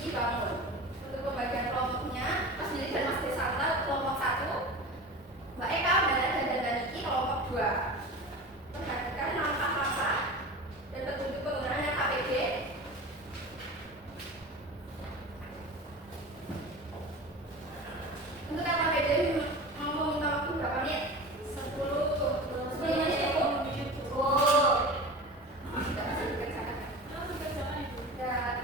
diskusi bangun. Untuk pembagian kelompoknya, Mas Billy dan Mas Desanta kelompok 1, Mbak Eka, Mbak Nada, dan Niki kelompok 2. Perhatikan langkah-langkah dan petunjuk penggunaannya KPD. Untuk KPD mau minta waktu berapa menit? 10 menit cukup. Cukup. Tidak bisa dikerjakan. Ya.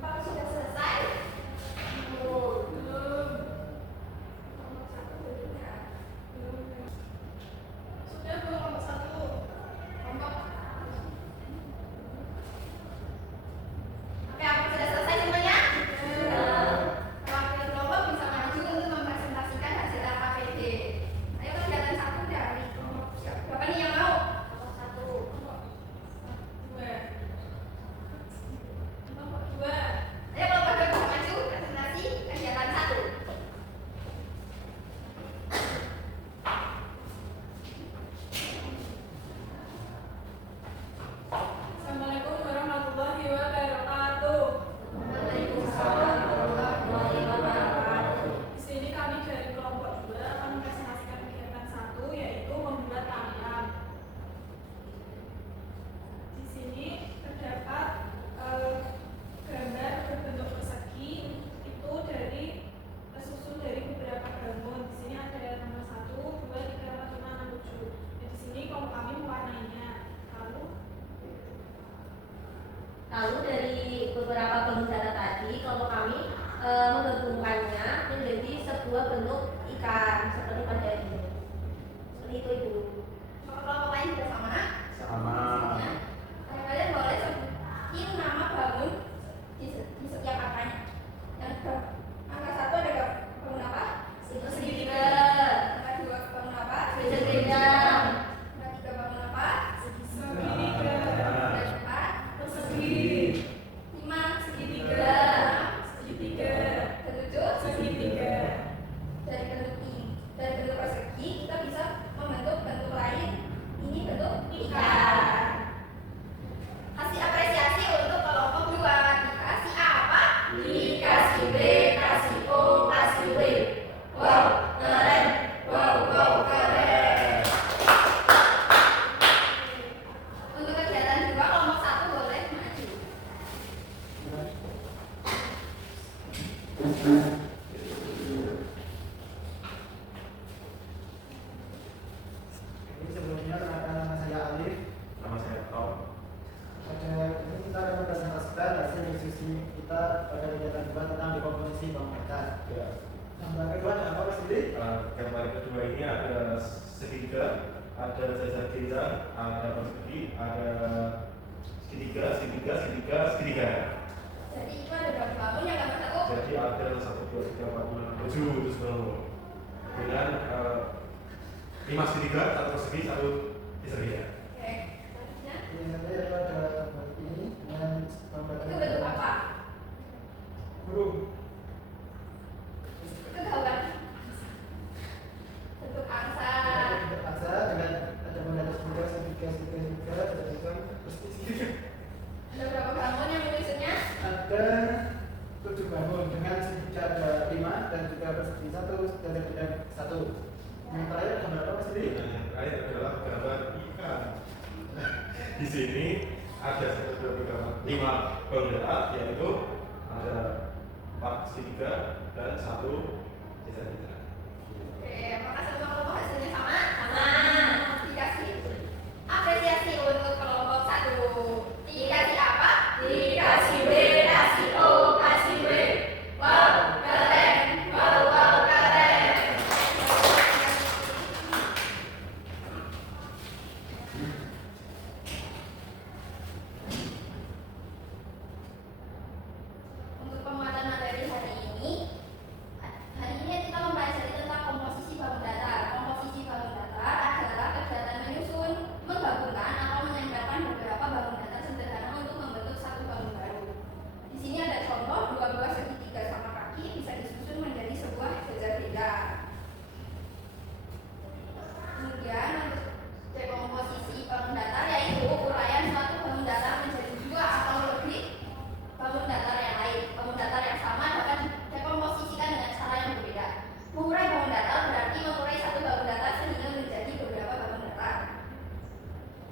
Apakah sudah selesai? Belum. Kelompok 1 berikutnya. Sudah Bu, kelompok 1. Kelompok. Oke, apa sudah selesai semuanya? Sudah. Wakil kelompok bisa maju untuk mempresentasikan hasil KPD. Ayo kegiatan 1 dari kelompok siapa nih yang mau? Kelompok 1. Kelompok 2. Kelompok 2. Ayo kelompok 2 bisa maju presentasi kegiatan 1. Assalamualaikum warahmatullahi wabarakatuh. Waalaikumsalam warahmatullahi wabarakatuh. Di sini kami dari kelompok 2 akan mempresentasikan kegiatan 1, yaitu membuat angka. Di sini terdapat gambar berbentuk persegi itu tersusun dari beberapa bangun. Di sini ada nomor 1, 2, 3, 4, 5, 6, 7. Dan di sini kelompok kami mewarnainya. Lalu dari beberapa bangun data tadi, kalau kami menggabungkannya menjadi sebuah bentuk ikan seperti pada ini. Seperti itu Ibu. Kelompok lain juga sama? Sama. Kalian boleh sebutin nama bangun di setiap angkanya. Yang angka 1 ada bangun apa? Segitiga. Angka 2 bangun apa? Segitiga. Angka 3 bangun apa? Segitiga. Angka 4 Persegi. 5 segitiga. 6 segitiga. Dan 7 segitiga. Dari bentuk persegi kita bisa membentuk bentuk lain. Ini bentuk ikan. Kasih apresiasi untuk kelompok 2. Dikasih apa? Dikasih B, kasih O, kasih W. Wow, keren. Wow, keren. Untuk kegiatan 2 kelompok 1 boleh maju. Ini sebelumnya nama saya Alif. Nama saya Tom. Ini kita akan mempresentasikan hasil diskusi kita pada kegiatan 2 tentang dekomposisi bangun ikan. Gambar kedua ada apa Mas Billy? Gambar kedua ini ada segitiga, ada segitiga, ada persegi, ada segitiga. Jadi itu ada berapa bangun yang gambar 1? Jadi ada 1, 2, 3, 4, 5, 6, 7 itu sebenarnya. Dengan 5 segitiga, 1 persegi, 1 segitiga. Oke, selanjutnya Ini nanti ada gambar ini dengan gambar itu bentuk apa? burung. Itu gambar bentuk angsa. Bentuk angsa dengan ada benda segitiga, persegi. Ada berapa bangun yang tulisannya? Ada 7 bangun dengan segitiga ada 5 dan juga persegi 1 dan segitiga 1. Yang terakhir gambar apa Mas Billy? Yang terakhir adalah gambar ikan. Di sini ada 1, 2, 3, 4, 5 bangun datar, yaitu ada masih 3 dan 1 sisa-sisa. Oke, apakah semua kelompok hasilnya sama? Sama. Dikasih apresiasi untuk kelompok 1. Dikasih apa? Dikasih B, kasih O, kasih B. Wow, keren. Wow, keren. Untuk penguatan materi hari ini kita mempelajari tentang komposisi bangun datar. Komposisi bangun datar adalah kegiatan menyusun, menggabungkan atau menempelkan beberapa bangun datar sederhana untuk membentuk satu bangun baru. Di sini ada contoh dua buah segitiga sama kaki bisa disusun menjadi sebuah jajar beda. Kemudian untuk dekomposisi bangun datar yaitu uraian suatu bangun datar menjadi dua atau lebih bangun datar yang lain. Bangun datar yang sama dapat dekomposisikan dengan cara yang berbeda. Mengurai bangun datar berarti mengurai satu bangun datar sehingga menjadi beberapa bangun datar.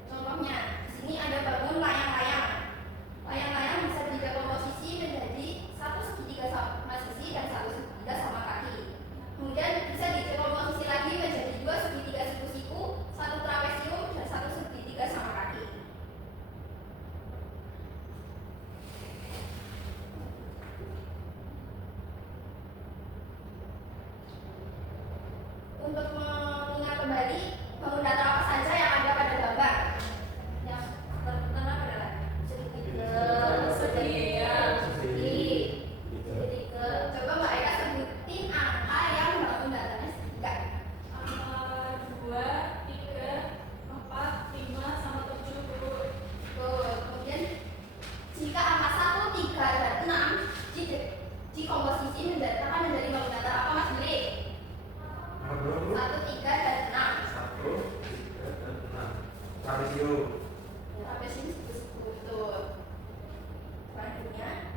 Contohnya, di sini ada bangun layang-layang. Layang-layang bisa didekomposisi menjadi satu segitiga sama sisi dan satu segitiga sama kaki. Kemudian bisa didekomposisi lagi menjadi dua segitiga siku-siku, satu trapesium dan satu segitiga sama kaki. Untuk mengingat kembali bangun datar apa saja yang ada pada gambar. Yang pertama adalah segitiga, segitiga. Coba Mbak Eka sebutin angka yang bangun datarnya segitiga. 2, 3, 4, 5, sama 7. Tuh, kemudian jika angka 1, 3, dan 6 dikomposisi menjadi bangun datar apa Mas Billy? Apa dulu? 1, 3, dan 6. 1, 3, dan 6. Trapesium. Trapesium siku-siku, betul. Selanjutnya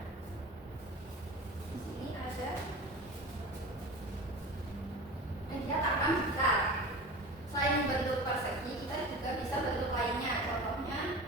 di sini ada media tarkam gitar. Selain bentuk persegi, kita juga bisa bentuk lainnya. Contohnya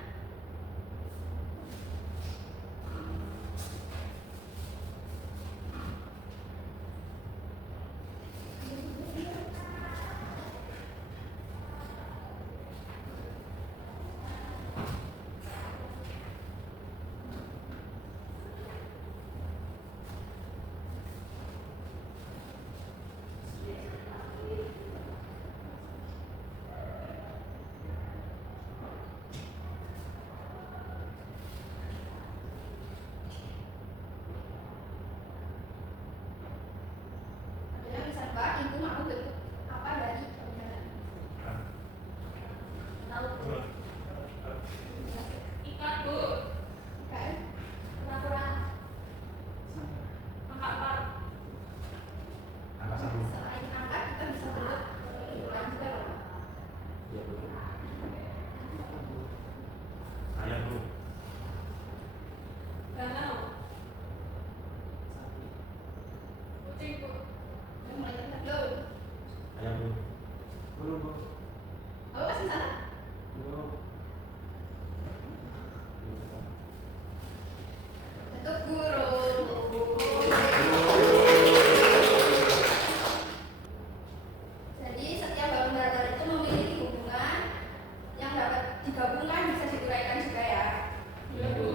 ada yang bisa Mbak, ibu mau bentuk apa dari bangunan? Tahu Bu? Ikat, Bu. Kan? Pura-pura. Angka 4. Angka 1. Selain angka kita bisa bentuk bulan juga loh. Iya, betul. Ayam, Bu. Danau. Kucing, Bu. Yang mulai terlihat belum? Ayam, Bu. Belum, Bu. Oh, masih sana? Belum. Bentuk burung. Jadi setiap bangun datar itu memiliki hubungan yang dapat digabungkan bisa diuraikan juga ya. Iya, Bu.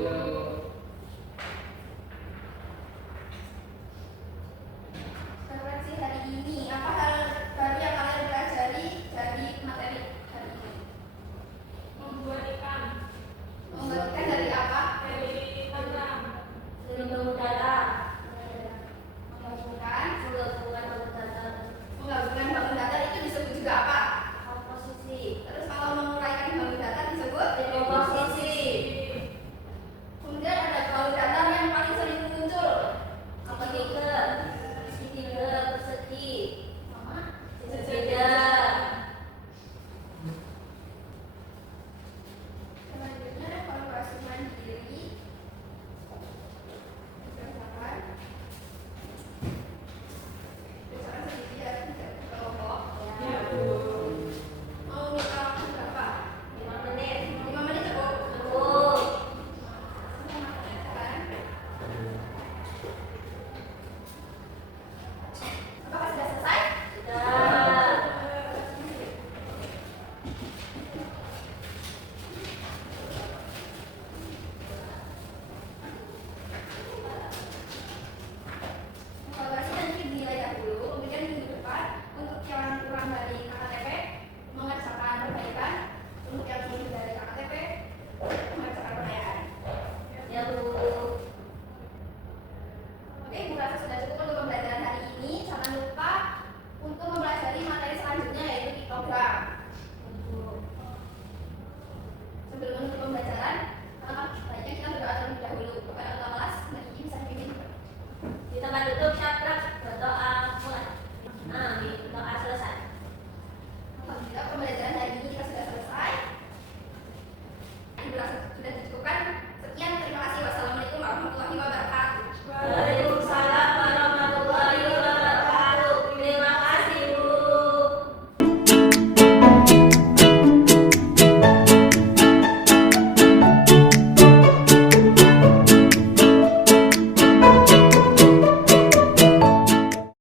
Oke, bukan sesuatu